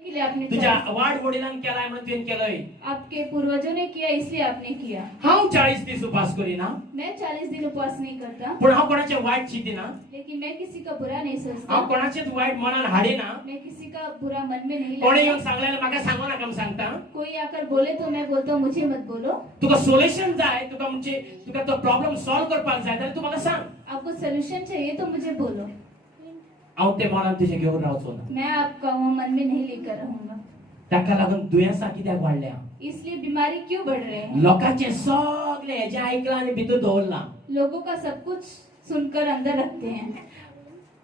के लिए आपने तुझ्या 40 वाढ वडिलांनी केलाय म्हणून तुवें केलंय. आपके पूर्वजों ने किया इसलिए आपने किया. हांव 40 दीस उपास करिना, मैं 40 दिन उपवास नहीं करता, पण हांव कोणाचे वायट चिंतिना, लेकिन मैं किसी का बुरा नहीं सोचता. हांव कोणाचेच वायट मनान हाडिना. मैं किसी का बुरा मन में नहीं कोणी लाता. येऊन सांगल्यार म्हाका सांगू नाका म्हूण सांगता. कोई आकर बोले तो मैं बोलता हूँ मुझे मत बोलो. तुका सोल्युशन जाय, तुका तो प्रॉब्लेम सॉल्व करपाक जाय जाल्यार तू म्हाका सांग. आपको सोल्यूशन चाहिए तो मुझे बोलो. हांव ते मनान तुजे घेवन रावचो ना. मैं आपका वो मन में नहीं लेकर रहूंगा. ताका लागून दुयेंसां कित्याक वाडल्या? इसलिए बीमारी क्यों बढ़ रहे हैं? लोकांचे सगळे हेजे आयकलां आनी भितर दवरला. लोगों का सब कुछ सुनकर अंदर रखते हैं,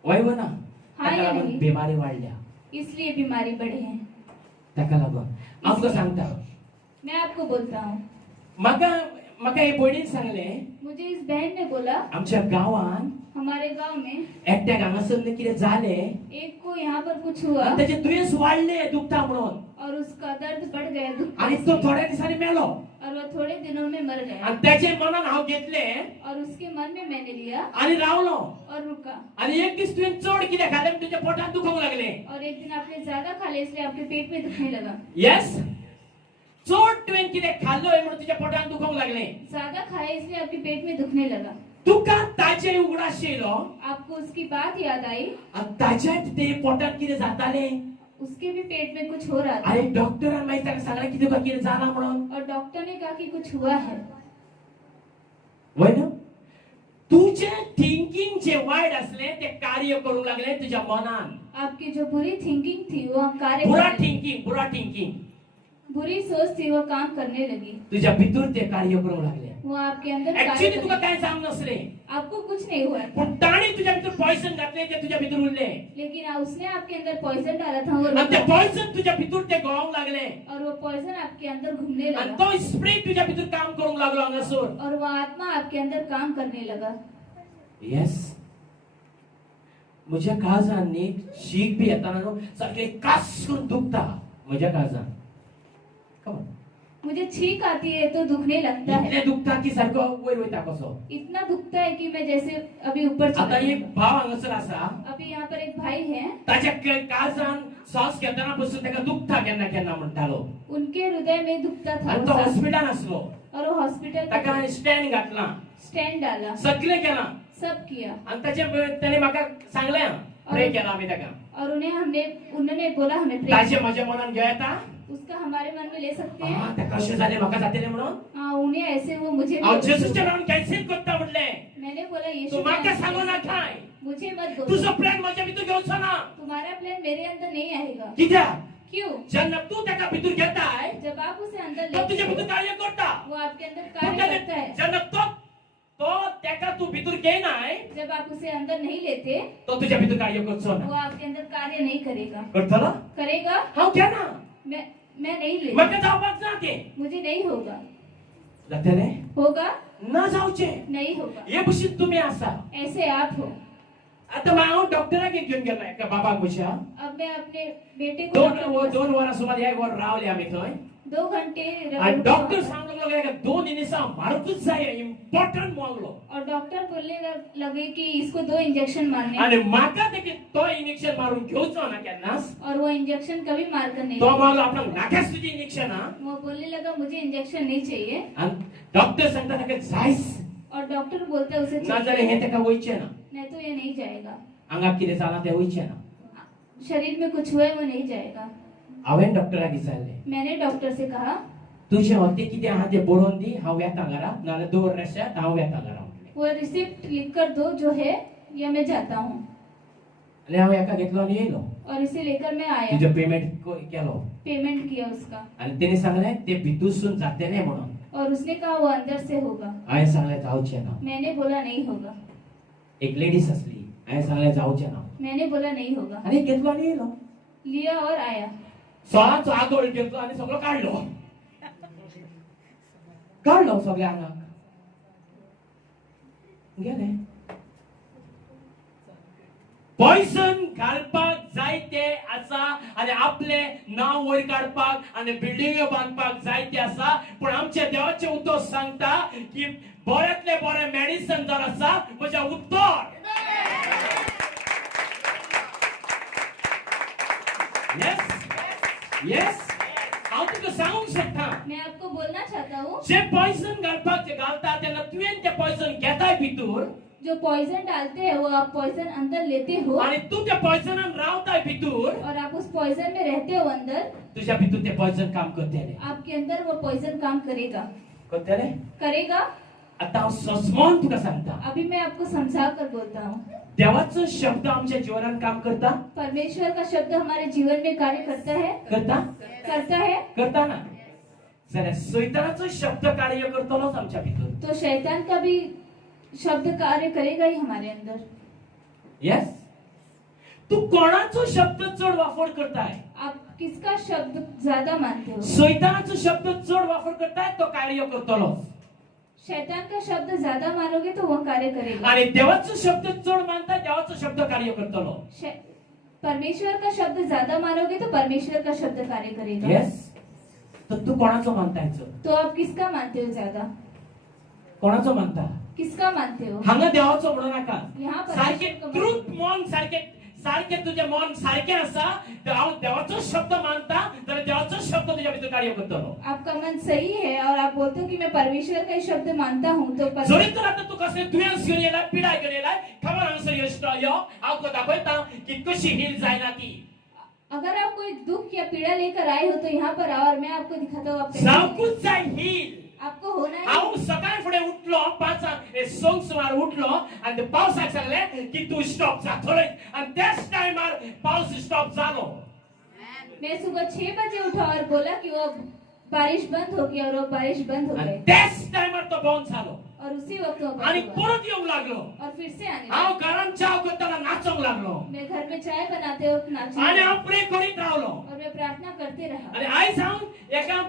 वय ना. हाँ ताका या लागून नहीं? बिमारी वाडल्या. इसलिए बीमारी बढ़े हैं. ताका लागून हांव तुका सांगता. मैं आपको बोलता हूँ, म्हाका हे भयणीन सांगलें, मुझे इस बहन ने बोला आमच्या गांवान हमारे गांव में एकट्याक हांगासर कितें जालें एक को यहाँ पर कुछ हुआ आनी तेजें दुयेंस वाडलें दुखता म्हणून, और उसका दर्द बढ़ गया, दुख आनी तो थोड्या दिसांनी मेलो. और वह थोड़े दिनों में मर गया. आनी तेजे मनान हांव घेतलें और उसके मन में मैंने लिया आनी रावलो. और रुका. आनी एक दीस तुवें चड कितें खालें म्हूण तुज्या पोटांत दुखोंक लागलें. और एक दिन आपने ज्यादा खा लिया इसलिए आपके पेट में दुखने लगा. येस, चड तुवें कितें खाल्लोय म्हणून तुज्या पोटांत दुखोंक लागलें. ज्यादा खाया इसलिए आपके पेट में दुखने लगा. तुका ताजे उगडास येयलो आपको उसकी बात याद आई. आनी ताज्याच ते पोटांत कितें जातालें उसके भी पेट में कुछ हो रहा था आनी डॉक्टरान मागीर ताका सांगलें की तुका कितें जालां म्हणून. और डॉक्टर ने कहा कि कुछ हुआ है. वय ना. तुझे थिंकिंग जे वायट असले ते कार्य करूंक लागले तुझ्या मनान. आपकी जो बुरी थिंकिंग थी वो कार्य बुरा करने- थिंकिंग बुरी सोच थी वो काम करने लगी. तुझ्या भितर ते कार्य करूंक लागले. वो आपके अंदर कार्य एक्चुअली तुका करने- काय जावंक नसलें, आपको कुछ नहीं हुआ पण ताणी तुझ्या भितर पॉयझन घातलें ते तुझ्या भितर उरलें. लेकिन उसने आपके अंदर पॉइजन डाला था वो आनी ते पॉयझन तुझ्या भितर ते घोळोंक लागलें और वो पॉइजन आपके अंदर घूमने आनी लगा तो स्प्रिट तुझ्या भितर काम करूंक लागलो हांगासर. और वो आत्मा आपके अंदर काम करने लगा. येस, म्हज्या काळजान न्ही शीक बी येताना न्हू सारकें कास करून दुखता म्हज्या काळजान. Come on. मुझे छींक आती है तो दुखने लगता है. इतलें दुखता की सारको वयर वयता कसो. इतना दुखता है कि मैं जैसे अभी ऊपर चला आता जाऊं. एक भाव हांगासर आसा. अभी यहाँ पर एक भाई है, ताच्या काळजान श्वास घेताना पसून ताका दुखता केन्ना केन्ना म्हणटालो. उनके हृदय में दुखता था आनी वो तो सांस. हॉस्पिटलान आसलो. और वो हॉस्पिटल ताका हांवें स्टँड घातला, स्टैंड डाला, सगळें केलां सब किया. आनी ताणे म्हाका सांगलें प्रे केला आमी ताका. और उन्होंने बोला हमें pray. ताचे म्हज्या मनान घेव येता. उसका हमारे मन में ले सकते हैं. ते कशें जालें म्हाका जातलें म्हणून. हाँ, उन्हें ऐसे वो मुझे हांव जेसूच्या नांवान कॅन्सल करता म्हणलें. मैंने बोला तूं यीशु म्हाका के सांगू नाम से नाकाय. मुझे मत बोलो. तुजो प्लॅन म्हज्या भितर घेवचो ना. तुम्हारा प्लान मेरे अंदर नहीं आएगा. कित्याक क्यों? जेन्ना तूं ताका भितर घेताय जब आप उसे अंदर तो तुज्या भितर लेते कार्य करता. वो आपके अंदर कार्य करता है. जेन्ना तो ताका तू भितर घेयनाय जब आप उसे अंदर नहीं लेते तो तुझ्या भितर कार्य करचो वो ना. आपके अंदर कार्य नहीं करेगा. करतलो करेगा? हांव घेना. मैं नहीं ले. म्हाका जावपाक ना तें. मुझे नहीं होगा. जातलें होगा? ना जावचें. नहीं होगा. हे भशेन तुमी आसा. ऐसे आप हो. आता हांव डॉक्टराक घेवन गेलो एका बाबाक म्हज्या. अब मैं अपने बेटे को डॉक्टर के पास- दोन वरां सुमार 1 वर रावले आमी थंय. 2 घंटे आनी डॉक्टर सांगूंक लागलो की 2 दिसां मारूंकच जाय, इम्पॉर्टंट मागलो. और डॉक्टर बोलने लगे कि इसको 2 इंजेक्शन मारने आनी म्हाका तें तो इंजेक्शन मारून घेवचो ना केन्नाच. और वो इंजेक्शन कभी मारकर नहीं. तो मागलो आपणाक नाकाच तुजी इंजेक्शन हा. वो बोलने लगा मुझे इंजेक्शन नहीं चाहिए. आनी डॉक्टर सांगता ताका जायच और डॉक्टर बोलता है उसे ना चाहिए. जाल्यार हें ताका वयचें ना. नहीं तो ये नहीं जाएगा. आंगाक कितें जालां तें वयचें ना. शरीर में कुछ हुआ है वो नहीं जाएगा. हांवें डॉक्टराक विचारलें, मैंने डॉक्टर से कहा तुजें हॉते कितें आहा तें बरोवन दी, हांव येता घरा, नाल्यार दवर रेशात, हांव येता घरा म्हणलें. वो रिसिप्ट लिख कर दो जो है या मैं जाता हूँ. आनी हांव एका घेतलो आनी येयलो. और इसे लेकर मैं आया. तुजो पेमेंट केलो पेमेंट किया उसका. आनी तेणी सांगलें तें भितूरसून जातलें म्हणून. और उसने कहा वो अंदर से होगा. हांवें सांगलें जावचें ना. मैंने बोला नहीं होगा. एक लेडीज आसली, हांवें सांगलें जावचें ना. मैंने बोला नहीं होगा. आनी घेतलो आनी येयलो. लिया और आया. सोळाचो आदोळ घेतलो आनी सगळो काडलो सगळ्या आंगाक. गेले. पॉयझन घालपाक जायते आसा आनी आपले नांव वयर काडपाक आनी बिल्डिंग्यो बांदपाक जायते आसा, पूण आमचे देवाचें उतर सांगता की बऱ्यांतले बरें मेडिसन जर आसा म्हज्या उत्तर. येस, येस हांव तुका सांगूंक सोदता मैं आपको बोलना चाहता हूँ जे पॉइजन घालपाक जे घालता तेन्ना तुवें ते पॉइजन घेताय भितूर जो पॉइजन डालते हैं वो आप पॉइजन अंदर लेते हो आणि तू त्या पॉइजनान रावताय भितूर और आप उस पॉइजन में रहते हो अंदर तुझ्या भितूर ते पॉइजन काम करतले आपके अंदर वो पॉइजन काम करेगा करतले आता हांव सजमोन तुका सांगता अभी मैं आपको समझा कर बोलता हूँ देवाचो शब्द आमच्या जीवनात काम करता परमेश्वर का शब्द हमारे जीवन में कार्य करता है करता ना जाल्यार सैतानाचो शब्द कार्य करतलोच आमच्या भितर तो शैतान का भी शब्द कार्य करेगा ही हमारे अंदर यस तू कोणाचो शब्द चढ वापर करताय आप किसका शब्द ज्यादा मानते हो सैतानाचो शब्द चढ वापर करताय तो कार्य करतलो शैतान का शब्द ज्यादा मानोगे तो वो कार्य करेगा आणि देवाचो शब्द चढ मानताय देवाचो शब्द कार्य करतलो परमेश्वर का शब्द ज्यादा मानोगे तो परमेश्वर का शब्द कार्य करेगा यस तर तू कोणाचो मानतायचो तो आप किसका मानते हो ज्यादा कोणाचो मानता किसका मानते हो हांगा देवाचो म्हणू नाका यहाँ सारखे परमेश्वर को ट्रुथ मन सारखे सारखे तुझे मन सारखे आसा हांव देवाचो शब्द मानता जाल्यार देवाचो शब्द तुझ्या भितर कार्य करतलो आपका मन सही है और आप बोलते हो कि मैं परमेश्वर का ही शब्द मानता हूँ तो जरी तर आता तू कसले दुयेंस घेवन येयलाय पिडाय घेवन येयलाय खबर हांगासर यो हांव तुका दाखयता की कशी हील जायना ती अगर आप कोई दुख या पीड़ा लेकर आए हो तो यहाँ पर आओ और मैं आपको दिखाता हूँ आप जावकूच जाय हील आपको होना है हांव सकाळी फुडें उठलो 5 संक सुमार उठलो आनी पावसाक सांगलें की तू स्टॉप जातलोय आनी त्याच टायमार पावस स्टॉप जालो मैं सुबह 6 बजे उठा और बोला कि वो बारिश बंद हो गई और वो बारिश बंद हो आनी गई त्याच टायमार तो बंद जालो और उसी वक्त वो आनी बंद हुआ। परत येवंक लागलो और फिर से आने हांव लगा। घरान चाव करतना नाचोंक लागलो मैं घर में चाय बनाते वक्त नाचने आनी लगा हांव प्रे करीत रावलो और मैं प्रार्थना करते रहा आनी आयज हांव एका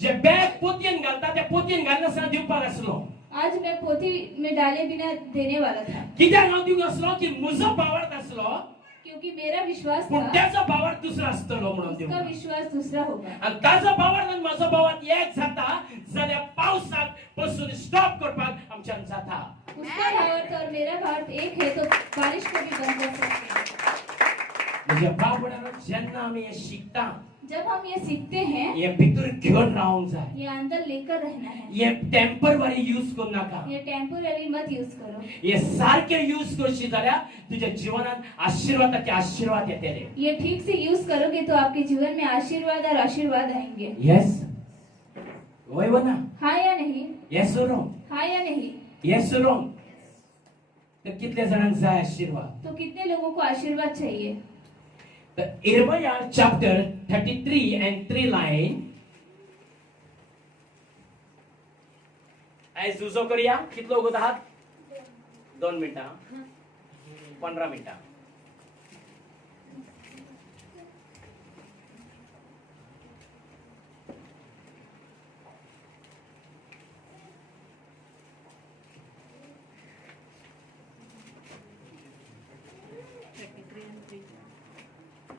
जे बॅग पोतयेन घालता त्या पोतयेन घालनासतना दिवपाक आसलो आज मैं पोथी में डाले बिना देने वाला था कित्याक हांव दिवंक आसलो की म्हजो भावार्थ आसलो क्योंकि मेरा विश्वास पूण था त्याचो भावार्थ दुसरो आसतलो म्हणून उसका दिवंक विश्वास दूसरा होगा आणि ताजो भावार्थ आनी म्हजो भावार्थ एक जाता जाल्यार पावसाक पासून स्टॉप करपाक आमच्यान जाता उसका भावार्थ और मेरा भावार्थ एक है तो बारिश को भी बंद कर सकते हैं म्हज्या भाव भयणांनो जेन्ना आमी हे शिकता जब हम ये सीखते हैं हे भितर घेवन रावंक जाय ये अंदर लेकर रहना है हे टेम्पररी यूज करू नाका ये टेम्पोररी मत यूज करो हे सारखे यूज करशी जाल्यार तुज्या जीवनात आशीर्वादाचे आशीर्वाद येतले ये ठीक से यूज करोगे तो आपके जीवन में आशीर्वाद और आशीर्वाद आएंगे यस होय वना हाँ या नहीं यस और रॉन्ग हाँ या नहीं यस और रॉन्ग तर कितले जाणांक जाय आशीर्वाद तो कितने लोगों को आशीर्वाद चाहिए The Jeremiah chapter 33 and 3 line. आज जुजो करूया कितलो उगत आहात 2 मिनिटां 15 मिनिटां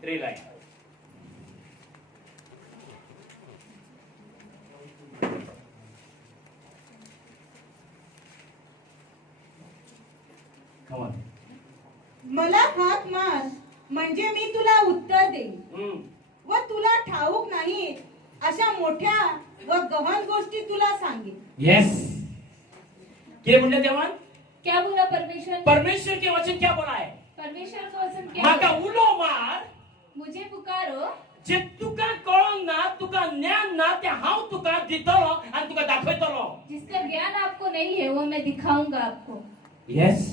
Three line. Come on. मला हाक मार म्हणजे मी तुला उत्तर देईन व तुला ठाऊक नाही अशा मोठ्या व गहन गोष्टी तुला सांगेन Yes. क्या बोलले देवान? क्या बोला परमेश्वर ने? परमेश्वर के वचन क्या बोला है? परमेश्वर का वचन क्या माका बोला? उलो मार मुझे पुकारो जे तुका कळोंक ना तुका ज्ञान ना ते हांव तुका दितलो आणि तुका दाखयतलो जिसका ज्ञान आपको नहीं है वो मैं दिखाऊंगा आपको यस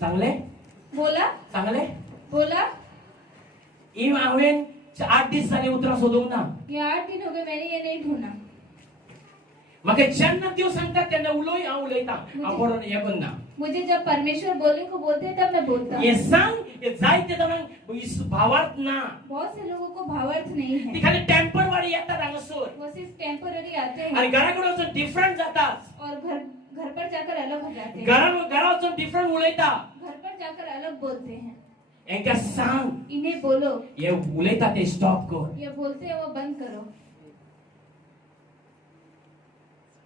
चांगले बोला चांगले ई हांवेन 8 दीस जाले उतरां सोदूंक ना ये 8 दिन हो गए मैंने ये नहीं ढूंढा म्हाका जेन्ना देव सांगता तेन्ना उलोय हांव उलयता हांव बरोवन हे करना मुझे जब परमेश्वर बोलने को बोलते हैं तब मैं बोलता हे हूँ सांग हे जायते जाणांक भावार्थ ना बहुत से लोगों को भावार्थ नहीं ती है खाली टेम्पररी येतात हांगासर वो सिर्फ टेम्पररी आते हैं आणि घरा कडेन वचून डिफरंट जातात और घर पर जाकर अलग हो जाते हैं घरा वचून डिफरंट उलयता घर पर जाकर अलग बोलते हैं हेंका सांग इन्हें बोलो हे उलयता ते स्टॉप कर ये बोलते हैं वो बंद करो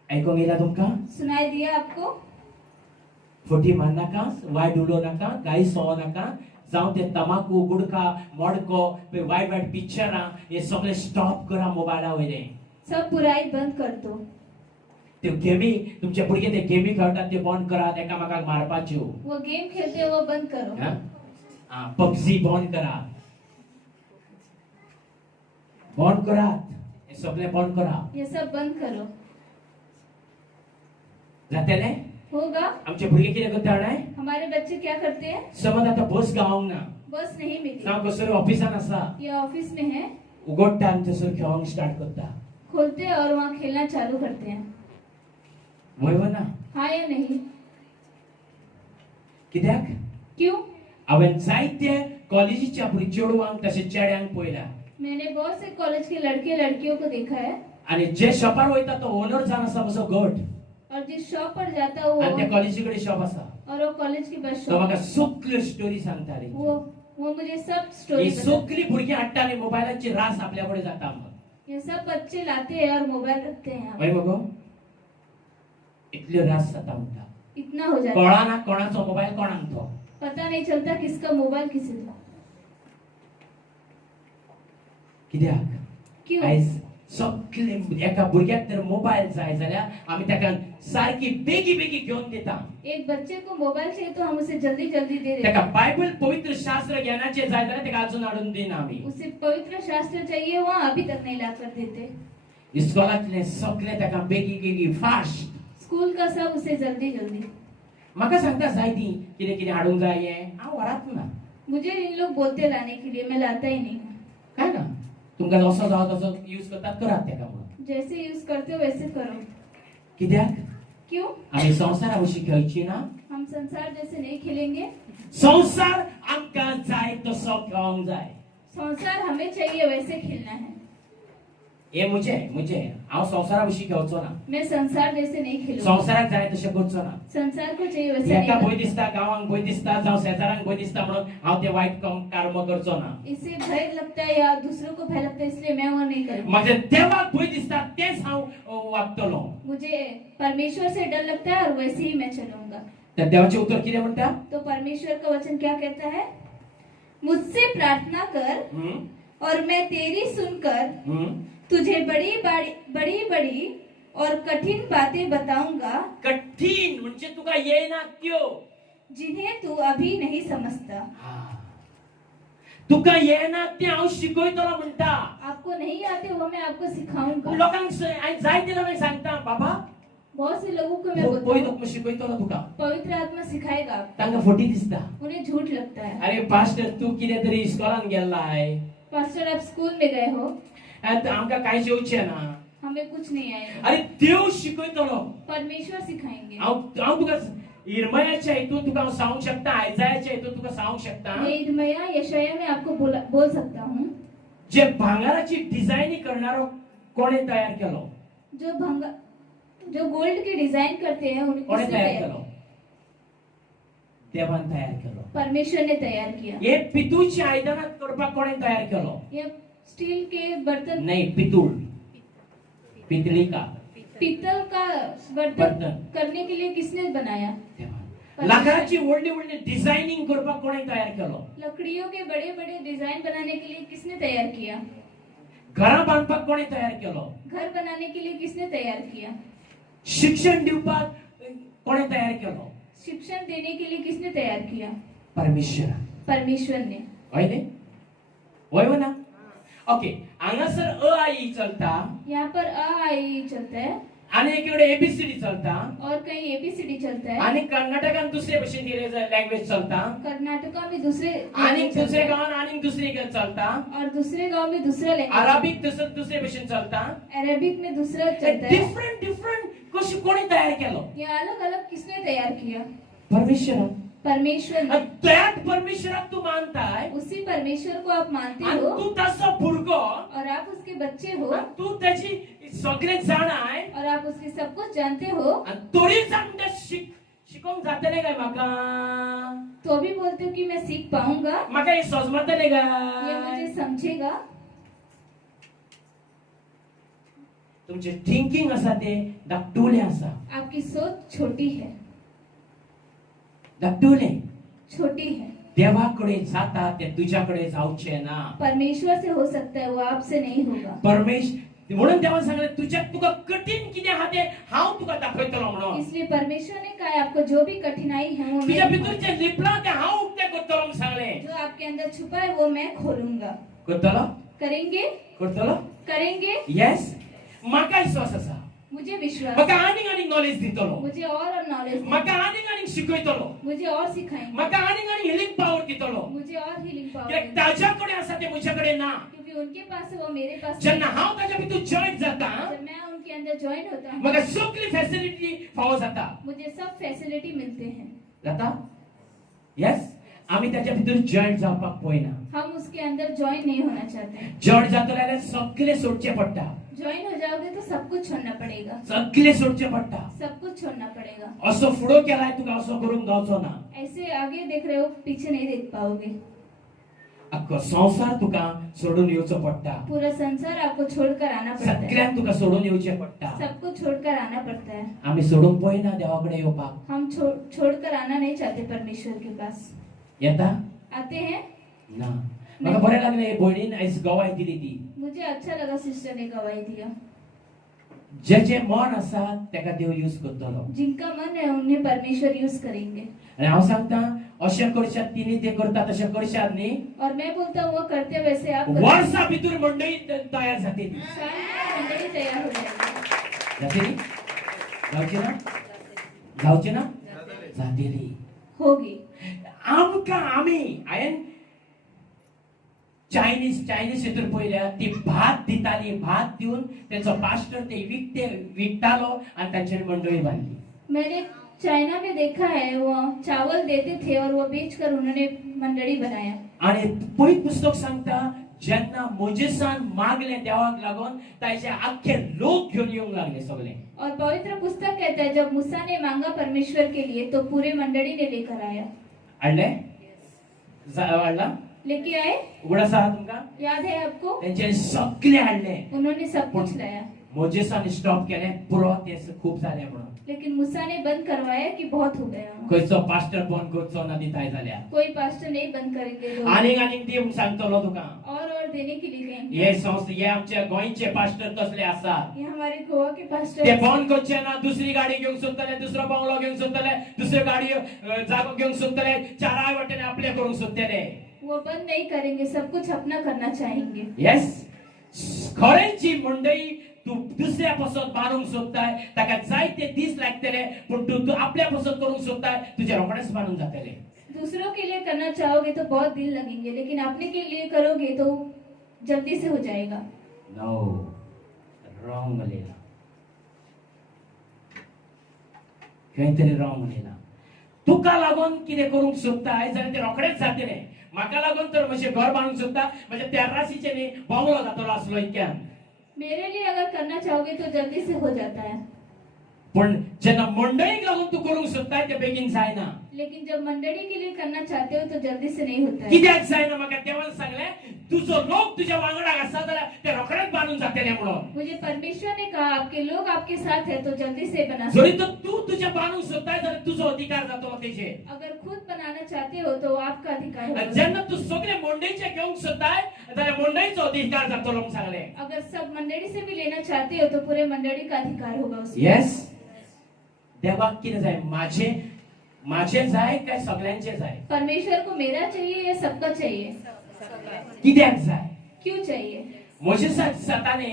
ऐकूंक येला तुमका सुनाई दिया आपको फोटी मार नाका वायट उलोव नाका गाई सवो नाका जावं ते तमाकू गुडखा मोडको वायट वायट पिक्चरां हे सगळे स्टॉप करा मोबायला वयले सब बुराई बंद कर दो। ते गेमी तुमचे भुरगे ते गेमी खेळटात ते बंद करात एकामेकाक मारपाच्यो वो गेम खेलते हैं वो बंद करो। पबजी बंद करात बंद करात हे सगळे बंद करा ये सब बंद करो। जातले होगा। आमचे भुरगे कितें करता जाणाय हमारे बच्चे क्या करते हैं? समज आता बस गावंक ना बस नहीं मिली, जावं कसरी ऑफिसान आसा ये ऑफिस में है, उगडटा आनी थंयसर खेळोंक स्टार्ट करता खोलते हैं और वहाँ खेलना चालू करते हैं। वय ना हाँ या नहीं? कित्याक क्यों? हांवें जायते कॉलेजीच्या भुरगे चेडवांक तशें चेड्यांक पळयला मैंने बहुत से कॉलेज के लड़के लड़कियों को देखा है आनी जे शॉपार वयता तो ओनर जावन आसा म्हजो गट और जिस शॉप पर जाता है आनी त्या वो कॉलेजी कडेन शॉप आसा और वो कॉलेज की बस तो शॉप, म्हाका सगळ्यो स्टोरी सांगताली वो मुझे सब ही स्टोरी सगळी भुरगीं हाडटाली मोबायलाची रास आपल्या कडेन जाता मग ये सब बच्चे लाते हैं और मोबाइल रखते हैं यहाँ। वय मगो इतल्यो रास जाता म्हणटा इतना हो जाता है, कळना कोणाचो मोबायल कोणाक तो पता नहीं चलता किसका मोबाइल किसी का। कित्याक क्यों? आयज सगळे एका भुरग्याक जर मोबायल जाय जाल्यार आमी ताका सारकी बेगी बेगी घेवन दिता एक बच्चे को मोबाइल चाहिए तो हम उसे जल्दी जल्दी दे देते ताका हैं। बायबल पवित्र शास्त्र ज्ञानाचे जाय जाल्यार ताका अजून हाडून दिना आमी उसे पवित्र शास्त्र चाहिए वहाँ अभी तक नहीं ला कर देते। इस्कॉलातले सगळे ताका बेगी बेगी फास्ट स्कूल का सब उसे जल्दी जल्दी। म्हाका सांगता जायती कितें कितें हाडूंक जाय हें हांव व्हरात ना मुझे इन लोग बोलते लाने के लिए, मैं लाता ही नहीं हूँ। काय ना तुमकां जसो जाय तसो यूज करतात करात ताका म्हणून जैसे यूज करते हो वैसे करो। कित्याक क्यों? आमी संवसारा भशेन खेळची ना हम संसार जैसे नहीं खेलेंगे। संसार आमकां जाय तसो खेळोंक जाय संसार हमें चाहिए वैसे खेलना है। हे मुझे हांव संवसारा भशेन खेळचो ना मैं संसार जैसे नहीं खेलूंगा। संवसाराक जाय तशें करचो ना संसार को चाहिए वैसे नहीं एका भंय करना। दिसता गांवांक भंय दिसता जावं शेजारांक भंय दिसता म्हणून हांव ते वायट कर्म करचो ना इसे भय लगता है या दूसरों को भय लगता है इसलिए मैं वो नहीं करूँगा। माझ्या देवाक भंय दिसता तेच हांव वागतलो मुझे परमेश्वर से डर लगता है और वैसे ही मैं चलूंगा। तर देवाचे उत्तर कितें म्हणटा तो परमेश्वर का वचन क्या कहता है? मुझसे प्रार्थना कर और मैं तेरी सुनकर तुझे बड़ी बड़ी और कठिन बातें बताऊंगा कठीण म्हणजे तुका येना त्यो जिन्हें तू अभी नहीं समझता। तुका येना ते हांव शिकयतलो म्हणटा आपको नहीं आते वो मैं आपको सिखाऊंगा। लोकांक जायते लोकांक सांगता बाबा बहुत से लोगों को मैं पळय बोलता तुका शिकयतलो तुका पवित्र आत्मा सिखाएगा आपको। तांकां फोटी दिसता उन्हें झूठ लगता है। अरे पास्टर तू कितें तरी इस्कॉलान गेल्लाय पास्टर आप स्कूल में गए हो, आमकां कांय येवचें ना हमें कुछ नहीं आएगा। अरे देव शिकयतलो परमेश्वर सिखाएंगे। हांव तुका इर्मयाच्या हितून तुका हांव सांगूंक शकता आयजायाच्या हितून तुका सांगूंक शकता मैं इर्मया यशाया में आपको बोल सकता हूँ। जे भांगाराची डिझायनी करणारो कोणे तयार केलो जो गोल्ड की डिजाइन करते हैं उन्हें कोणे किसने तयार तैयार केलो देवान तयार केलो परमेश्वर ने तैयार किया। हे पितूळची आयदनां करपाक कोणे तयार केलो ये स्टील के बर्तन, नाही पितूळ पितळी का पीतल का बर्तन करने के लिए किसने बनाया? लाकडाची व्हडली व्हडली डिझायनिंग करपाक कोणे तयार केलो लकड़ियों के बड़े बड़े डिजाइन बनाने के लिए किसने तैयार किया? घरां बांधपाक कोणे तयार केलो घर बनाने के लिए किसने तैयार किया? शिक्षण दिवपाक कोणे तयार केलो शिक्षण देने के लिए किसने तैयार किया? परमेश्वर परमेश्वर ने। होय न्ही होय ना ओके हांगासर अ आई चलता यहाँ पर अ आई चलता है आणि एकीकडे एबीसीडी चलता और कहीं एबीसीडी चलता है आणि कर्नाटकात दुसरे भशेन लँग्वेज चलता कर्नाटका में दूसरे आणि चलता दुसरे है, गावात आणि दुसरी चलता और दूसरे गांव में दूसरा लैंग्वेज, अराबिक दुसरे भशेन चलता अरेबिक में दूसरा चलता है। डिफरंट कशी कोणी तयार केलो ये अलग अलग किसने तैयार किया? परमेश्वर परमेश्वर ने। त्यात परमेश्वराक तू मानताय उसी परमेश्वर को आप मानते आणि हो तू तसो भुरगो और आप उसके बच्चे हो आणि तू त्याची सगळे जाणाय और आप उसके सब कुछ जानते हो, आणि तोरी जाण शिकोंक जातले काय म्हाका तो भी बोलते हो कि मैं सीख पाऊंगा, म्हाका हे समजतले ये काय मुझे समझेगा। तुमचे थिंकिंग आसा ते धाकटुले आसा आपकी सोच छोटी है, धाकटुले छोटी है। देवाकडे जाता ते तुझ्याकडे जाऊचे ना. परमेश्वर से हो सकता है, वो आपसे नहीं होगा. म्हणून देवान सांगले तुझ्या तुका कठीण किती हा ते हांव तुका दाखयतलो म्हणून. इसलिए परमेश्वर ने कहा आपको जो भी कठिनाई है वो तुझ्या मैं भितरचे लिपला ते हांव उक्ते करतलो म्हणून सांगले. जो आपके अंदर छुपा है वो मैं खोलूंगा. करतलो करेंगे करतलो करेंगे. येस. म्हाका विश्वास आसा. मुझे विश्वास म्हाका है. आनीक आनीक नॉलेज दितलो. मुझे और नॉलेज, म्हाका आनीक आनीक शिकयतलो. मुझे और सिखाएंगे. म्हाका आनीक आनीक हिलिंग पावर दितलो. मुझे और हीलिंग कित्याक पावर, ताज्याकडे आसा ते म्हज्याकडे ना. क्योंकि उनके पास है वो मेरे पास नहीं. जेन्ना हांव ताज्या भितर जॉइन जाता जब मैं उनके अंदर ज्वाइन होता हूँ म्हाका सगळी फॅसिलिटी फावो जाता. मुझे सब फैसिलिटी मिलते हैं. जाता. येस. आम्ही त्याच्या भितर जॉइन जावपाक पळयना. हम उसके अंदर ज्वाइन नहीं होना चाहते. जॉइन जातले जाल्यार सगळे सोडचे पडटा. ज्वाइन हो जाओगे तो सब कुछ छोड़ना पड़ेगा. सगळे सोडचे पडटा. सब कुछ छोड़ना पड़ेगा. असो फुडो केलाय तुका असो करूंक गावचो ना. ऐसे आगे देख रहे हो, पीछे नहीं देख पाओगे. अख्खो संसार तुका सोडून येवचो पडटा. पूरा संसार आपको छोड़कर आना पड़ता है. सगळ्यांक तुका सोडून येवचे पडटा. सबको छोड़कर आना पड़ता है. आम्ही सोडून पळयना देवाकडे येवपाक. हम छोड़कर आना नहीं चाहते परमेश्वर के पास. येता आते हैं. ना. म्हाका बरें लागलें भयणीन आयज गवाय दिली ती. मुझे अच्छा लगा सिस्टर ने गवाही दिया. जेचे मन आसा तेका देव यूज करतलो. जिनका मन है उन्हें परमेश्वर यूज करेंगे. आनी हांव सांगता अशें करशात तिणी ते करता तशें करशात न्ही. और मैं बोलता हूँ वो करते वैसे आप वर्षा भितर मंडळी तयार जातली. मंडली तैयार हो जाएगी. जातली. जावची ना. जावची ना. जातली. होगी. आमकां आमी हांवें चायनीज हितून पळयल्या ती भात दिताली. भात दिवन तेचो पास्टर ते विकतालो आनी तांचेर मंडळी बांदली. मैंने चाइना में देखा है, वो चावल देते थे और वो बेचकर उन्होंने मंडली बनाया. आणि पवित्र पुस्तक सांगता जेन्ना मोजेसान मागले देवाक लागून ताचे आख्खे लोक घेऊन येऊंक लागले सगळे. और पवित्र पुस्तक कहता है जब मूसा ने मांगा परमेश्वर के लिए तो पूरे मंडली ने लेकर आया. हाडले. हाडला. लेके आए. उगडास आहा तुमका. याद है आपको. त्यांचे सगळे हाडले. उन्होंने सब कुछ लाया. मोजेसाने स्टॉप केले पुरो ते खूप झाले म्हणून. लेकिन मूसा ने बंद करवाया कि बहुत हो गया. खंयचो पास्टर बंद करचो ना दिताय जाल्या. कोई पास्टर नहीं बंद करेंगे लोग. आनीक दी सांगतलो तुका. और देने के लिए कहेंगे. हे संस्था हे आमचे गोंयचे पास्टर तसले आसात. ये हमारे गोवा के पास्टर ते बंद करचे ना. दुसरी गाडी घेऊन सोदतले, दुसरो बंगलो घेऊन सोदतले, दुसरी गाडी जागो घेऊन सोदतले, चाराय वाटेने आपले करूंक सोदतले. वो बंद नहीं करेंगे, सब कुछ अपना करना चाहेंगे. येस. खरेंची मंडळी तू दुसऱ्या पासून बांदूंक सोदताय ताका जायते दीस लागतले पण तू आपल्या पासून करूंक सोदताय तुझे रोखडेच बांदून जातले. दूसरों के लिए करना चाहोगे तो बहुत दिन लगेंगे, लेकिन अपने के लिए करोगे तो जल्दी से हो जाएगा. नो. रॉंग म्हणलेला. काहीतरी रॉंग म्हणलेला. तुका लागून कितें करूंक सोदताय जाल्यार ते रोखडेच जातले. म्हाका लागून तर म्हजें घर बांदूंक सोदता म्हज्या तेराशीचे न्ही बंगलो जातलो आसलो इतक्यान. मेरे लिए अगर करना चाहोगे तो जल्दी से हो जाता है. पण जेन्ना मंडळीक लागून तू करूंक सोदताय ते बेगीन जायना. लेकिन जब मंडली के लिए करना चाहते हो तो जल्दी से नहीं होता है. कित्याक जायना म्हाका देवान सांगलें तुजो लोक तुज्या वांगडा आसा जाल्यार ते रोखडेच बांदून जातले म्हणून. मुझे परमेश्वर ने कहा आपके लोग आपके साथ है तो जल्दी से बना. जरी तर तू तुझे बांदूंक सोदताय जाल्यार तुजो अधिकार जातलो तेजेर. अगर खुद बनाना चाहते हो तो आपका अधिकार होगा. जेन्ना तू सगळे मंडळीचे घेवंक सोदताय जाल्यार मंडळीचो अधिकार जातलो म्हणून सांगलें. अगर सब मंडली से भी लेना चाहते हो तो पूरे मंडली का अधिकार होगा उसमें. येस. देवाक कितें जाय माझे जाय काय सगळ्यांचे जाय. परमेश्वर को मेरा चाहिए या सबका चाहिए. कित्याक जाय. क्यों चाहिए. मोजेसाक जाताले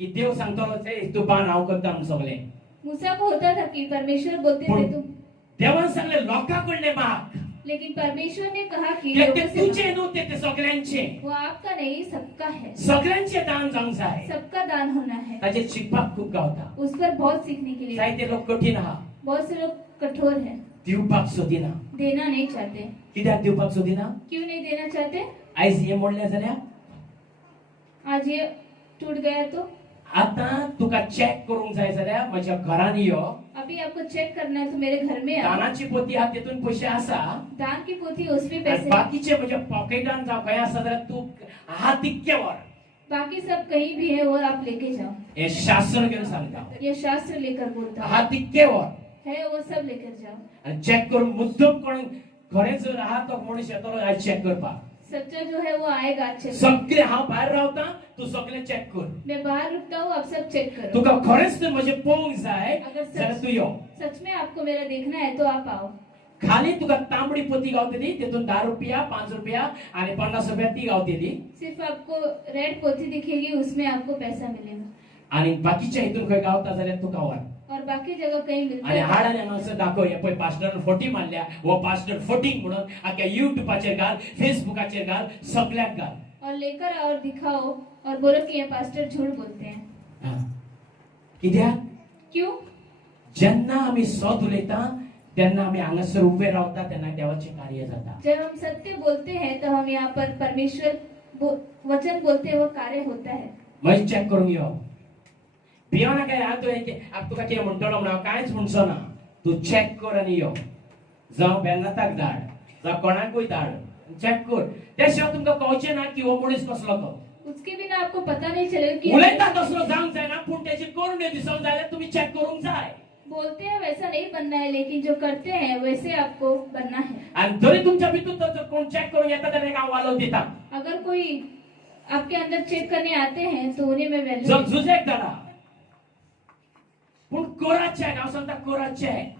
की देव सांगतलो तू बांद हांव करता म्हणून सगळें. मूसा को होता था कि परमेश्वर बोलते थे तुम. देवान सांगलें लोकांकडले माग. लेकिन परमेश्वर ने कहा कि ते लोगों से तुझे न्हू ते सगळ्यांचे. वो आपका नहीं सबका है. सगळ्यांचे दान जावंक जाय. सबका दान होना है. ताचे शिकपाक खूप गावता. उस पर बहुत सीखने के लिए. जायते लोक कठीण आहा. बहुत से लोग कठोर हैं. दिवपाक सोदिना. देना नहीं चाहते. कित्याक दिवपाक सोदिना. क्यों नहीं देना चाहते. आयज हे मोडले जाल्यार आज ये टूट गया तो. आता तुका चेक करूंक जाय जाल्यार म्हज्या घरान यो. अभी आपको चेक करना है तो मेरे घर में आओ. दानाची पोती आहा तेतून पैसे आसा. दान की पोथी उसमें आनी पैसे. बाकीचे म्हज्या पॉकेटान जावं खंय आसा जाल्यार तू आहा तितके व्हर. बाकी सब कहीं भी है और आप लेके जाओ. हे शास्त्र घेवन सांगता. ये शास्त्र लेकर बोलता आहा तितके व्हर है वो सब लेकर जाओ. आनी चेक करून मुद्दम कोण खरेच जर आहा तो मनीस येतलो आज चेक करपाक सच्चा जो है वो आएगा अच्छे से। सगळे हांव भायर रावता तू सगळे चेक कर मैं बाहर रुकता हूँ, आप सब चेक करो। तुका खरेच तर म्हजे पळोवंक जाय अगर सच- जाल्यार तू यो सच में आपको मेरा देखना है तो आप आओ। खाली तुका तांबडी पोती गावतली तितून 10 रुपया 5 रुपया आणि 50 रुपया ती गावतली सिर्फ आपको रेड पोथी दिखेगी, उसमें आपको पैसा मिलेगा। आणि बाकीच्या हितून खंय गावता जाल्यार तुका वर और बाकी जगह कहीं मिलता आणि है। हाडान हांगा असं दाखव हे पळय पास्टरान फोटी मारल्या वो पास्टर फोटिंग म्हणून आख्या युट्यूबाचेर घाल फेसबुकाचेर घाल सगळ्याक घाल और लेकर आओ और दिखाओ और बोलो कि ये पास्टर झूठ बोलते हैं। हा. कित्याक क्यों? जेन्ना आमी सत उलयता तेन्ना आमी हांगासर उबे रावता तेन्ना देवाचें कार्य जाता जब हम सत्य बोलते हैं तो हम यहाँ पर परमेश्वर वचन बोलते हैं, वो कार्य होता है। मागीर चेक करूंक यो भियोना काय हांव तुका कितें म्हणटलो म्हणून हांव कांयच म्हणचो ना तूं चेक कर आनी यो जावं बेनाताक धाड जावं कोणाकूय धाड चेक कर त्या शिवाय तुमकां कळचें ना की हो मनीस कसलो तो उसके बिना आपको पता नहीं चलेगा कि उलयता तसलो जावंक जायना पूण तेची करून दिसोंक जाय जाल्यार तुमी चेक करूंक जाय बोलते हैं वैसा नहीं बनना है, लेकिन जो करते हैं वैसे आपको बनना है। आनी जरी तुमच्या भितून जर कोण चेक करूंक येता जाल्यार एक हांव वालो दिता अगर कोई आपके अंदर चेक करने आते हैं तो उन्हें मैं वैल्यू जर झुजेक धाडा पूण कोरा चेक हांव सांगता कोरा चेक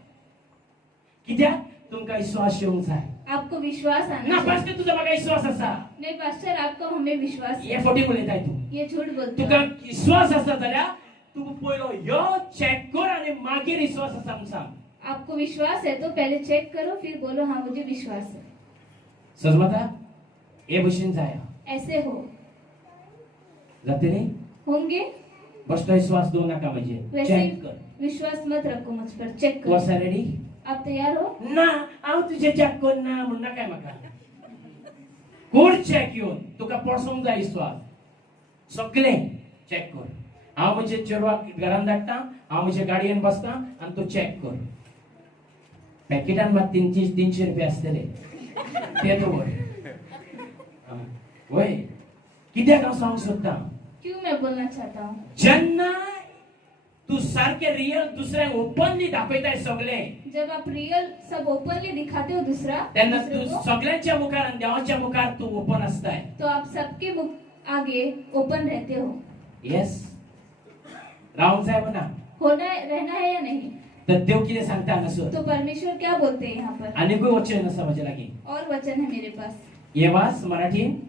कित्याक तुमकां विश्वास येवंक जाय आपको विश्वास आना ना चाहिए। पास्टर तुजो म्हाका विश्वास आसा नहीं पास्टर, आपको हमें विश्वास है। हे फोटी उलयताय तूं ये झूठ बोलते तुका हो। विश्वास आसा जाल्यार तू पयलो यो चेक कर आनी मागीर विश्वास आसा म्हूण सांग आपको विश्वास है तो पहले चेक करो, फिर बोलो हाँ मुझे विश्वास है। समजता हे भशेन जाय ऐसे हो जातली होंगे। बसलो विश्वास दवरू नाका म्हणजे वैसे चेक कर विश्वास मत रखो मुझ पर, चेक तू करो। आसा रेडी आप तैयार हो? ना हांव तुजें चेक करना म्हूण नाकाय म्हाका कोण चेक येवन तुका पडसोंक जाय विश्वास सगळें चेक कर हांव म्हजे चेडवाक घरान धाडटा हांव म्हजे गाडयेन बसता आनी तूं चेक कर पॅकेटान मात 300 रुपया आसतले ते दवर वय कित्याक हांव सांगूंक सोदतां क्यों मैं बोलना चाहता हूँ? जेन्ना तू सारखे रियल दुसऱ्यांक ओपनली दाखयताय सगळें जब आप रियल सब ओपनली दिखाते हो तेन्ना दूसरे तू को, सगळ्यांच्या मुखार आनी देवाच्या मुखार तू ओपन आसताय तो आप सबके मुख आगे ओपन रहते हो। येस रावंक जाय म्हणा होना रहना है या नहीं? तर देव कितें सांगता हांगासर तो परमेश्वर क्या बोलते हैं यहाँ पर? आनीकूय वचन आसा म्हजे लागीं और वचन है मेरे पास। हे वाच मराठीन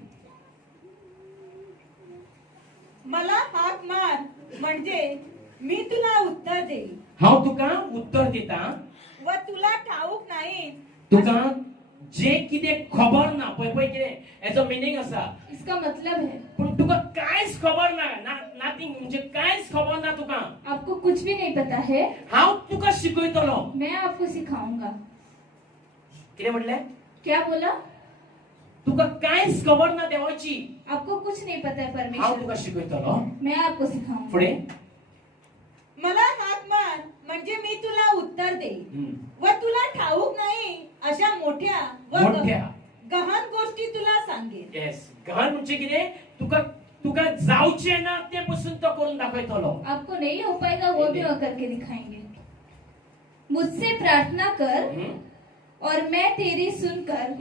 मला हाक मार म्हणजे मी तुला उत्तर देईन हांव तुका उत्तर दिता व तुला ठाऊक नाही तुका जे कितें खबर ना पळय पळय कितें हेजो मिनींग आसा इसका मतलब है पूण तुका कांयच खबर ना नाथिंग म्हणजे कांयच खबर ना तुका आपको कुछ भी नहीं पता है, हांव तुका शिकयतलो मैं आपको सिखाऊंगा। कितें म्हटलें क्या बोला? तुका कांयच खबर ना देवाची आपको कुछ नहीं पता है हांव परमेश्वर, तुका शिकयतलो मैं आपको सिखाऊंगा। फुडें मला हाक मार म्हणजे मी तुला उत्तर देईन व तुला ठाऊक नाही अशा मोठ्या व मोठ्या गहन गोष्टी तुला सांगेन येस गहन म्हणजे कितें तुका तुका जावचें ना ते पसून तो करून दाखयतलो आपको नहीं हो पाएगा वो भी हम करके दिखाएंगे। मुझसे प्रार्थना कर और मैं तेरी सुनकर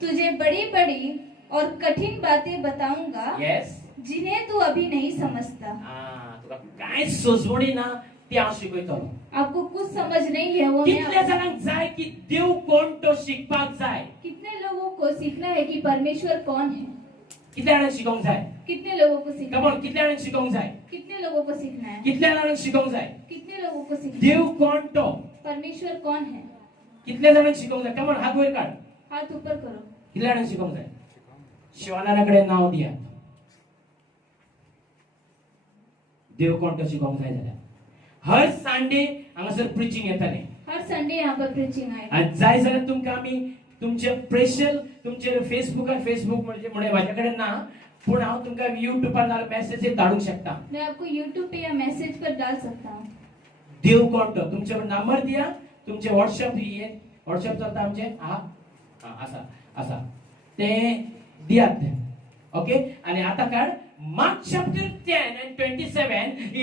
तुझे बड़ी बड़ी और कठिन बातें बताऊंगा येस जिन्हें तू अभी नहीं समझता। तुका कांयच सोजवणी ना ती हांव शिकयतलो आपको कुछ समझ नहीं है वो मैं कितल्या जाणांक जाय की देव कोण तो शिकपाक जाय कितने लोगों को सीखना है कि परमेश्वर कौन है? कितल्या जाणांक शिकोवंक जाय कितने लोगों को सीखना कमोन है? कितल्या जाणांक शिकोवंक जाय कितने लोगों को सीखना है? कितल्या जाणांक शिकोवंक जाय कितने लोगों को सीखना है? देव कोण तो परमेश्वर कौन है? कितल्या जाणांक शिकोवंक जाय कमोन हात वयर काड हाथ ऊपर करो। कितल्या जाणांक शिकोवंक जाय शिवानंदाकडे नाव दिया देव कोण तो शिकोवंक जाय जाल्यार हर संडे हांगासर प्रिचिंग येतालें हर संडे यहाँ पर प्रीचिंग आएगा। आणि जाय जाल्यार तुमकां आमी तुमचे स्पेशल तुमचे फेसबुक म्हणजे माझ्या कडेन ना पूण हांव तुमकां युट्यूबार नाल्यार मेसेज धाडूंक शकता मैं आपको यूट्यूब पे या मैसेज पर डाल सकता हूँ। देव कोण तो तुमचे नंबर दिया तुमचे व्हॉट्सअप चलता आमचे आसा आसा ते दियात ओके आणि आता काढ मार्क चॅप्टर 10 and 27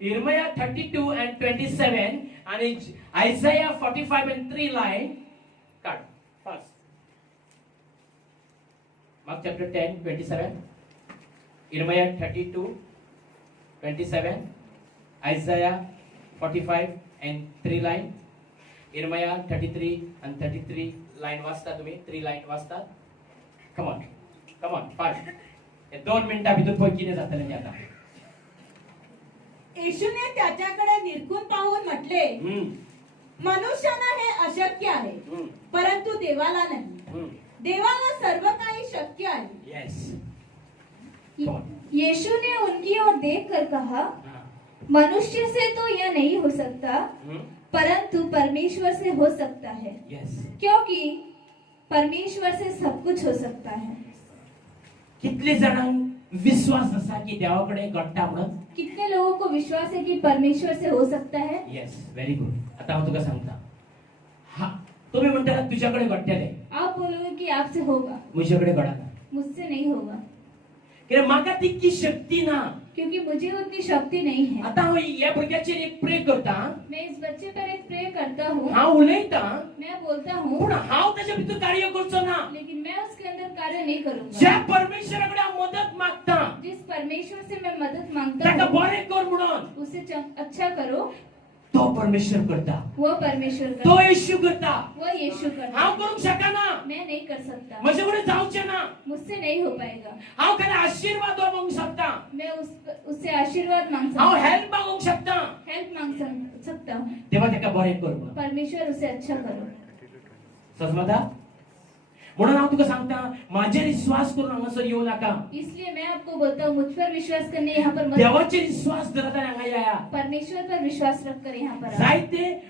इर्मया 32 and 27 आणि आयझाया 45 and 3 लाईन काढ Mark chapter 10, 27. Jeremiah 32, 27. Isaiah 45 and 3 line. Jeremiah 33 and 33 line वाचता तुम्ही 3 line वाचता. Come on, fast. 2 मिनिटाभितर पोहोचीने जाताना मी आता. येशूने त्याच्याकडे निरखून पाहून म्हटले, मनुष्याला हे अशक्य आहे, परंतु देवाला नाही. देवाला सर्व काही शक्य आहे. Yes. यीशु ने उनकी ओर देखकर कहा, मनुष्य से तो यह नहीं हो सकता, परंतु परमेश्वर से हो सकता है. Yes. क्योंकि परमेश्वर से सब कुछ हो सकता है. कितले जणांक विश्वास असा की देवाकडे घडटा म्हणून? कितने लोगों को विश्वास है कि परमेश्वर से हो सकता है? Yes, very good. आता हांव तुका सांगता. हा, तुम्ही म्हणता तुझ्याकडे घडटले. आप बोलोगे कि आपसे होगा, मुझ्याकडे घडना. मुझसे नहीं होगा, कित्याक म्हाका तितकी शक्ती ना. क्योंकि मुझे उतनी शक्ति नहीं है. आता हांव ह्या भुरग्याचेर एक प्रे करता. मैं इस बच्चे पर एक प्रे करता हूँ, हांव उलयता, मैं बोलता हूँ, पूण हांव ताच्या भितर कार्य करचो ना. लेकिन मैं उसके अंदर कार्य नहीं करूंगा. ज्या परमेश्वराकडे हांव मदत मागता, जिस परमेश्वर से मैं मदद मांगता ताका हूँ, बरें कर म्हणून, उसे अच्छा करो, तो परमेश्वर करता. वो परमेश्वर तो करता, येशू करता. वो यीशु करता. हांव करूंक शकना. मैं नहीं कर सकता, म्हजे कडेन जावचें ना. मुझसे नहीं हो पाएगा. हांव खाली आशीर्वाद मागूंक शकता. मैं उससे आशीर्वाद मांग सकता हांव हूँ, हेल्प मागूंक शकता. हेल्प मांग सकता हूँ. देवा ताका बरें कर म्हणून. परमेश्वर उसे अच्छा करो. समजता? म्हणून हांव तुका सांगता, माझेर विश्वास करून हांगासर येऊ नाका. इसलिए मैं आपको बोलता हूँ, मुझ पर विश्वास करने यहाँ पर मत. देवाचेर विश्वास धरत आनी हांगा या. परमेश्वर पर विश्वास रखकर यहाँ पर आओ. जायते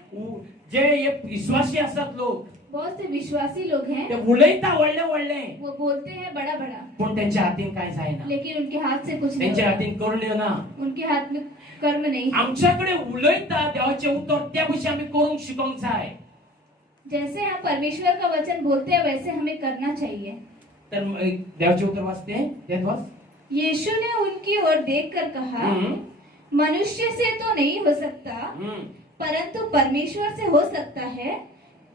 जे हे विश्वासी असतात लोक, बहुत से विश्वासी लोग ते हैं, उलयता व्हडले, वो बोलते हैं बड़ा बड़ा, पण त्यांच्या हातीन काय जायना. लेकिन उनके हाथ से कुछ नहीं त्यांच्या होता. हातीन करून येना. उनके हाथ में कर्म नहीं. आमच्याकडे उलयता देवाचे उत्तर त्या भशेन आमी करूंक शिकोंक जाय. जैसे हम परमेश्वर का वचन बोलते हैं वैसे हमें करना चाहिए. तर देवाचे उत्तर वाचते तेच वाच. यीशु ने उनकी ओर देखकर कहा, मनुष्य से तो नहीं हो सकता, परंतु परमेश्वर से हो सकता है,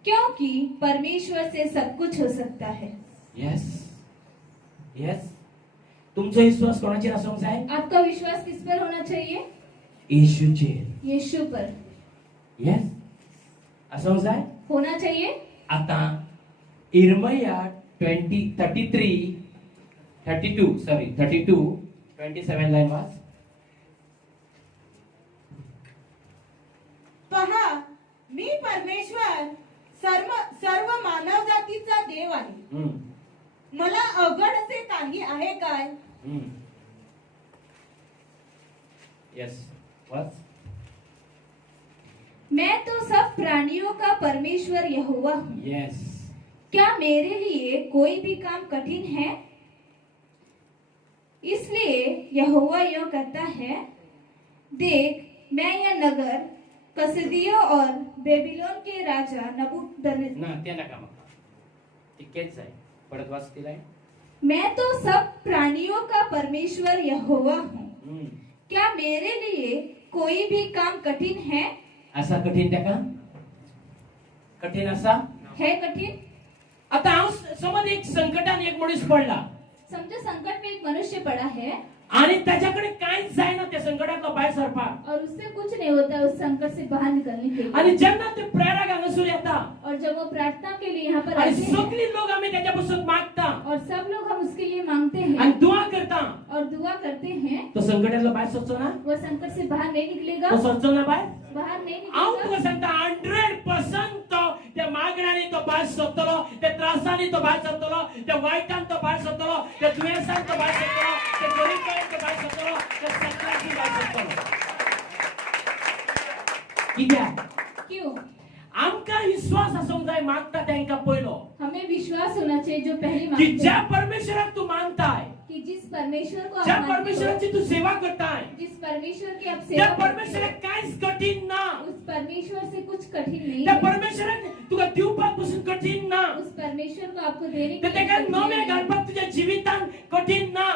क्योंकि परमेश्वर से सब कुछ हो सकता है. यस. तुमचा विश्वास कोणाचेर आसूंक जाय? आपका विश्वास किस पर होना चाहिए? येशूचेर. यीशु पर यस, आसूंक जाय. होना चाहिए. आता इर्मया 32 27 लाइन वाच. पहा, मी परमेश्वर सर्व मानव जातीचा देव आहे. मला अवघड असे काही आहे काय? यस, वाच. मैं तो सब प्राणियों का परमेश्वर यहोवा हूँ. यस. क्या मेरे लिए कोई भी काम कठिन है? इसलिए यहोवा यूं कहता है, देख, मैं यह नगर कसदियों और बेबीलोन के राजा नबूकदनेस्सर. ना त्या नका मग. तिकेच जाय. परत वाच ती लाईन. मैं तो सब प्राणियों का परमेश्वर यहोवा हूँ. क्या मेरे लिए कोई भी काम कठिन है? असा कठीण त्या का? कठीण असा है कठिन. आता हांव समज एक संकटान एक मनीस पडला समझो संकट में एक मनुष्य पड़ा है आणि त्याच्याकडे काहीच जायना त्या संकटातला बाहेर सरपाक. और उससे कुछ नहीं होता उस संकट से बाहर निकलने के लिए. आणि जेव्हा ते प्रेरणा हांगासर येता और जब वो प्रार्थना के लिए यहाँ पर आणि आते हैं सगळी लोक आम्ही त्याच्यापासून मागता और सब लोग हम उसके लिए मांगते हैं आणि दुआ करता, और दुआ करते हैं, तो संकटातला बाहेर सरचो ना. वो संकट से बाहर नहीं निकलेगा. तो सरचो ना बाहेर. बाहर नहीं हांव निकलेगा. तुका सांगता 100% तो त्या मागण्याने तो बाहेर सरतलो, त्या त्रासाने तो बाहेर सरतलो, त्या वाईटान तो बाहेर सरतलो, त्या दुयेंसान तो बाहेर सरतलो, त्या गरीबान तो बाहेर सरतलो, त्या सगळ्यांनी बाहेर सरतलो. कित्याक? क्यों? आमका विश्वास आसूंक जाय मागता तांकां पयलो हमें विश्वास होना चाहिए जो पहले की मांगते ज्या हैं, परमेश्वराक तू मानताय, कि जिस परमेश्वर को आप ज्या मानते हो, परमेश्वराची तू सेवा करताय, जिस परमेश्वर की आप त्या सेवा करते परमेश्वराक कांयच कठीण ना. हो, उस परमेश्वर से कुछ कठिन नहीं त्या है. परमेश्वराक तुका दिवपाक पासून कठीण ना. उस परमेश्वर को आपको देने तर के लिए तेका कठिन नवे नहीं है. घालपाक तुझ्या जिवितान कठीण ना.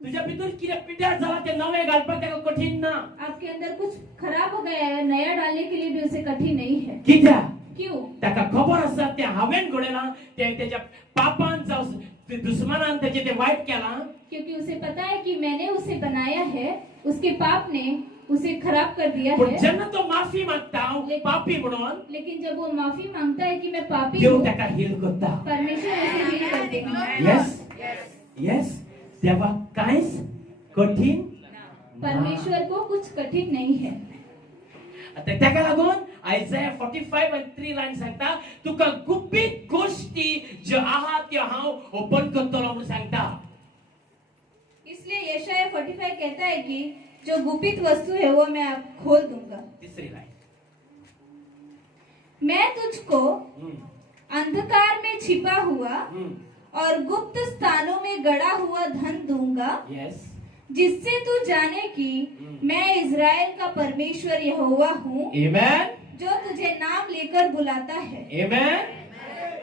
तुझ्या भितर कितें पिड्यार जाला ते नवे घालपाक तेका कठीण ना. आपके अंदर कुछ खराब हो गया है, नया डालने के लिए भी उसे कठिन नहीं है. कित्याक? क्यों? ताका खबर आसा ते हांवेन घडयलां, ते तेच्या पापान जावं ते दुश्मनान त्याचे ते वाईट केला क्योंकि उसे पता है कि मैंने उसे बनाया है, उसके पाप ने उसे खराब कर दिया पण है। जेव्हा तो माफी मागता पापी म्हणून लेकिन जब वो माफी मांगता है कि मैं पापी देव हूँ, त्याला हील करता. परमेश्वर उसे हील करते हैं। येस येस तेव्हा काहीच कठीण परमेश्वर को कुछ कठिन नहीं है। आता त्याका लागून आयझाया 45 आणि 3 लाईन सांगता तुका गुपित गोष्टी ज्यो आहात त्यो हांव ओपन करतलो म्हणून सांगता. इसलिए यशाया 45 कहता है कि जो गुपित वस्तु है वो मैं आप खोल दूंगा। तिसरी लाईन मैं तुझको अंधकार में छिपा हुआ और गुप्त स्थानों में गड़ा हुआ धन दूंगा, येस जिससे तू जाने कि मैं इज़राइल का परमेश्वर यहोवा हूँ, आमेन जो तुझे नाम लेकर बुलाता है। आमेन.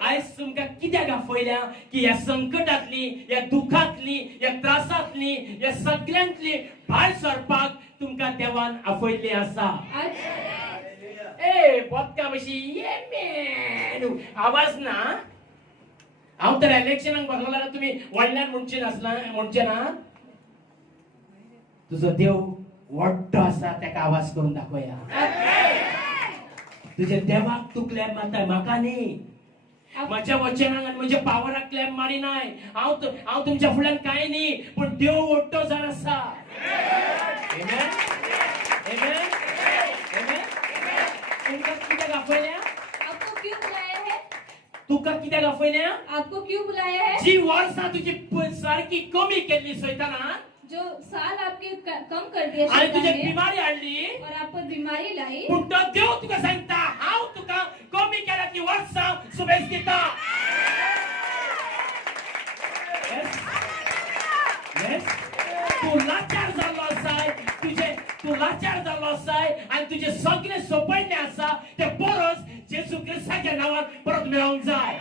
आयज तुमका कित्याक आपयल्या की या संकटातली या दुखातली या त्रासातली या सगळ्यांतली भायर सरपाक तुमका देवान आपयल्ली आसा. आज ए बदका बशी आमेन आवाज ना. हांव तर इलेक्शनाक बसलो जाल्यार तुम्ही व्हडल्यान म्हणचे ना. तुजो देव व्हडलो आसा ताका आवाज करून दाखोया. तुझे देवाक तू क्लेम मारता म्हाका न्ही. माझ्या वचनाक आणि माझ्या पावराक क्लेम मारी नाही. हांव तुमच्या फुड्यान काय न्ही पण देव व्हडलो जाण आसा. आमेन आमेन आमेन. तुमका कित्याक आपयल्या? आपको क्यों बुलाया है? तुका कित्याक आपयल्या? आपको क्यों बुलाया है? जी वर्सां तुझी सारखी कमी केली सैतानान जो साल आपके कम कर दिया आणि शैतान तुझे ने, बिमारी हाडली और आप पर बीमारी लाई, पण तो देव तुका सांगता हांव तुका कमी केला की वर्सां सुबेज दिता. येस तू लाचार जाल्लो आसाय तू लाचार जाल्लो आसाय आणि तुझे सगळे सोपयल्ले आसा ते परस जेजू क्रिस्ताच्या नावात परत मेळोंक जाय.